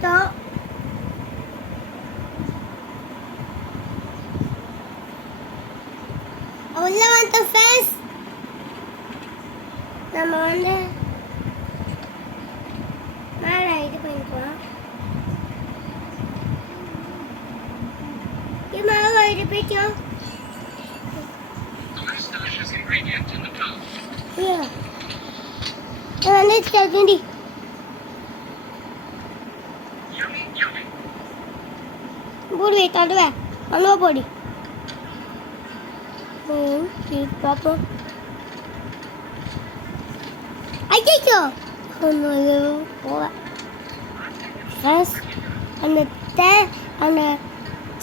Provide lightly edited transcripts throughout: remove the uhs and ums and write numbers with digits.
போயிட்டோம். உள்ள வந்து ஃப்ரெண்ட்ஸ் நம்ம வந்து மேலே இது பண்ணிக்கலாம். இது மேலே இது போயிட்டோம். வந்து தகுதி போடுவே தடுவேன் அங்கே போடி பார்ப்போம். ஐயோ போவேன் அந்த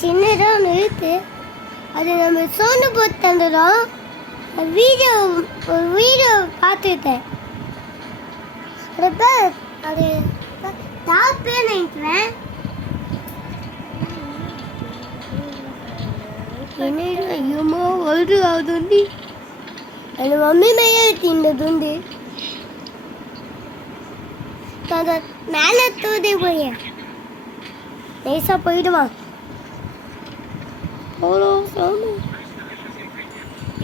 சின்னதாக ஒன்று இருக்கு. அது நம்ம சோனு போட்டு தந்துடும். வீடியோ பார்த்துட்டேன். அது டாப்பே நினைக்கிறேன். என்ன ஐயோமா வருது அது வந்து அந்த மம்மி மேலே தின்னது வந்து மேலே தூதி போய் நைஸாக போயிடுவான்.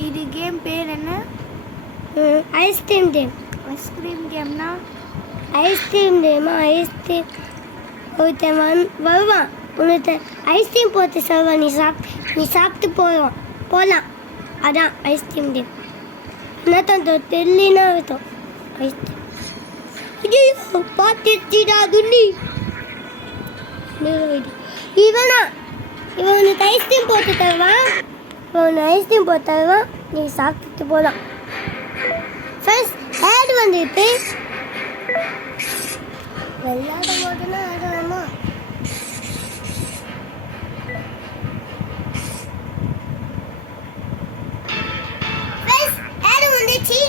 இது கேம் பேர் என்ன? Ice cream game. ஐஸ்கிரீம் கேம்னா ஐஸ்கிரீம் கேமா? ஐஸ்கிரீம் ஒருத்தன் வருவான். உனக்கு ஐஸ்கிரீம் போட்டு சொல்வான். நீ சாப்பிட்டு போகலாம். அதான் ஐஸ்கிரீம் கேம். என்ன தெரியலனா இருக்கும் ஐஸ்கிரீம். இது பார்த்துடா துண்ணி இவன் உனக்கு ஐஸ்கிரீம் போட்டு தருவான். நீ சாப்பிட்டுட்டு போகலாம். ஃபர்ஸ்ட் ஆட் வந்துட்டு விளையாடும் போதுனா ஆடலாமா? ஃபர்ஸ்ட் ஆட் வந்துச்சு.